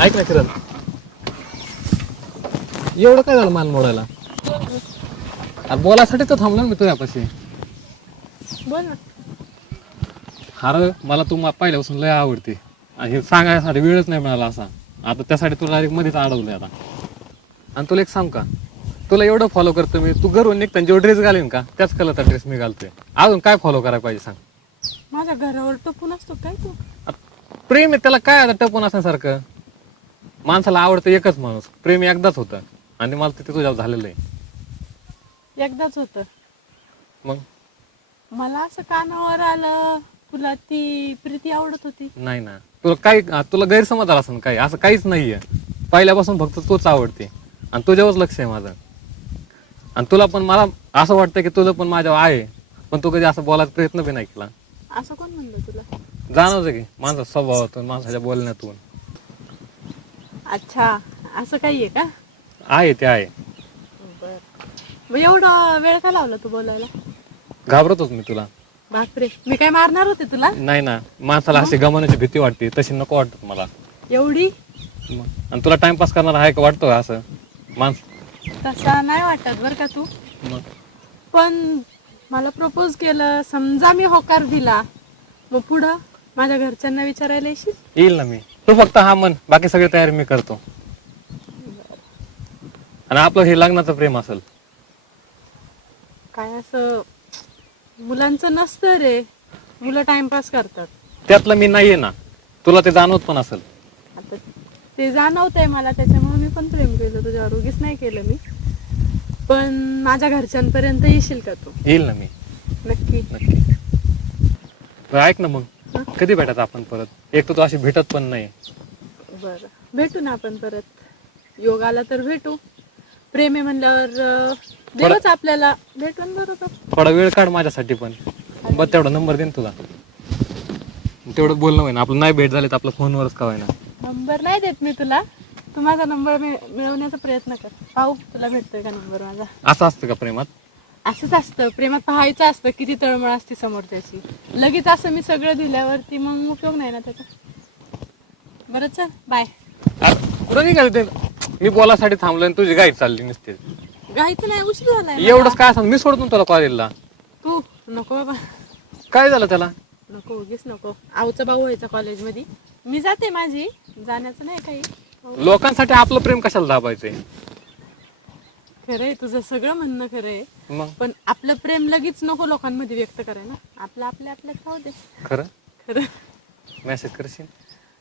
ऐक ना किरण. एवढं काय झालं मान मोडायला? अरे बोलासाठी तर थांबलो ना मी तुझ्यापाशी. बोल ना. अरे मला तू मा- पहिल्यापासून लय आवडते. आणि हे सांगायसाठी वेळच नाही मिळाला असा. आता त्यासाठी तुला डायरेक्ट मध्येच अडवलंय आता. आणि तुला एक सांग का? तुला एवढं फॉलो करतो मी. तू घरून निघताना जेव्हा ड्रेस घालीन का त्याच कलरचा ड्रेस मी घालतोय. अजून काय फॉलो करायला पाहिजे सांग. माझ्या घरावर टपून असतो काय तू? प्रेम आहे त्याला काय आता टपून असण्यासारखं? माणसाला आवडतं एकच माणूस. प्रेम एकदाच होतं. आणि मला ते तुझ्यावर झालेलं आहे. एकदाच होत. मग? मला असं कानावर आलं तुला ती प्रीती आवडत होती. नाही ना. तुला काही तुला गैरसमज झाला असं काही. असं काहीच नाहीये. पहिल्यापासून फक्त तूच आवडते. आणि तुझ्यावरच लक्ष आहे माझं. आणि तुला पण मला असं वाटतं की तुझं पण माझ्यावर आहे. पण तू कधी असं बोलायचा प्रयत्न बी नाही केला. असं कोण म्हणलं तुला? जाणवतं की माझा स्वभावातून माणसाच्या बोलण्यातून. अच्छा असं काही आहे का? आहे ते आहे. बर. मग एवढा वेळ का लावला तू बोलायला? घाबरतोच मी तुला. बापरे मी काय मारणार होते तुला? नाही ना माणसाला अशी गमवण्याची भीती वाटते तशी नको वाटत मला. एवढी? मग. आणि तुला टाइमपास करणार आहे का वाटतं असं माणस. तसा नाही वाटत बर का तू. मग? पण मला प्रपोज केलं समजा मी होकार दिला मग पुढं माझ्या घरच्यांना विचारायला येशील? येईल ना मी. तू फक्त हा मन बाकी सगळी तयारी मी करतो. आणि आपलं हे लग्नाचं प्रेम असेल. काय असं मुलांचं नसतं रे. मुलं टाइमपास करतात. त्यातलं मी नाहीये ना. तुला ते जाणवत पण असेल. आता ते जाणवतंय मला त्याच्यामुळे मी पण प्रेम केलं. तुझ्यावर उगीच नाही केलं मी. पण माझ्या घरच्यांपर्यंत येशील का तू? येईल ना मी. नक्की. नक्की. ऐक ना मग? कधी भेटायचं आपण परत? एक तर तू अशी भेटत पण नाही. बरं. भेटू ना आपण परत. योग आला तर भेटू. प्रेम आहे म्हणल्यावर अं, देवच आपल्याला. भेटून बरोबर थोडा वेळ काढ माझ्यासाठी पण. बघ तेवढा नंबर दे ना तुला. तेवढं बोलणं होईना आपलं नाही भेट झाले तर आपलं फोनवरच का होईना? नंबर नाही देत मी तुला. तू माझा नंबर मिळवण्याचा प्रयत्न कर. पाहू तुला भेटतोय का नंबर माझा. असं असतं का प्रेमात? असंच असतं. प्रेमात पाहायचं असतं किती तळमळ असते समोर त्याची. लगेच असं मी सगळं दिल्यावरती मग उपयोग नाही ना त्याचा. बरं चल. बाय अरे, कुठं निघाली ते? मी बोलासाठी थांबलो आणि तुझी गाईड चालली नसते. गायचं नाही उशीर झालाय एवढंच काय सांग मी सोडतो ना तुला कॉलेजला. तू? नको बाबा. काय झालं त्याला? नको उगीच नको. आऊचा भाऊ व्हायचा कॉलेजमध्ये. मी जाते माझी. जाण्याचं नाही काही. लोकांसाठी आपलं प्रेम कशाला दाबायचंय? खरंय तुझं सगळं म्हणणं खरंय मग? पण आपलं प्रेम लगेच नको लोकांमध्ये व्यक्त करायला. आपलं आपल्या आपल्यात राहू दे. खरं? खरं. मेसेज करशील?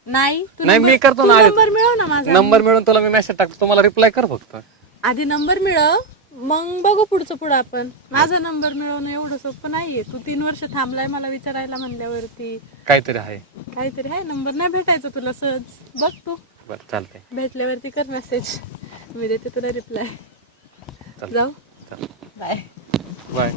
नाही तू नाही, मी करतो तू ना आधी. नंबर मिळव ना माझा. नंबर मिळून तुला मी मेसेज टाकतो. तुम्हाला रिप्लाय कर फक्त. आधी नंबर मिळव मग बघू पुढचं पुढं आपण. माझा नंबर मिळवणं एवढं सोपं नाहीये. तू तीन वर्ष थांबलाय मला विचारायला म्हणल्यावरती. काहीतरी आहे. काहीतरी आहे. नंबर नाही भेटायचा तुला सहज. बघ तू. बरं चालतंय. भेटल्यावरती कर मेसेज मी देते तुला रिप्लाय चालतंय जाऊ चालतंय बाय बाय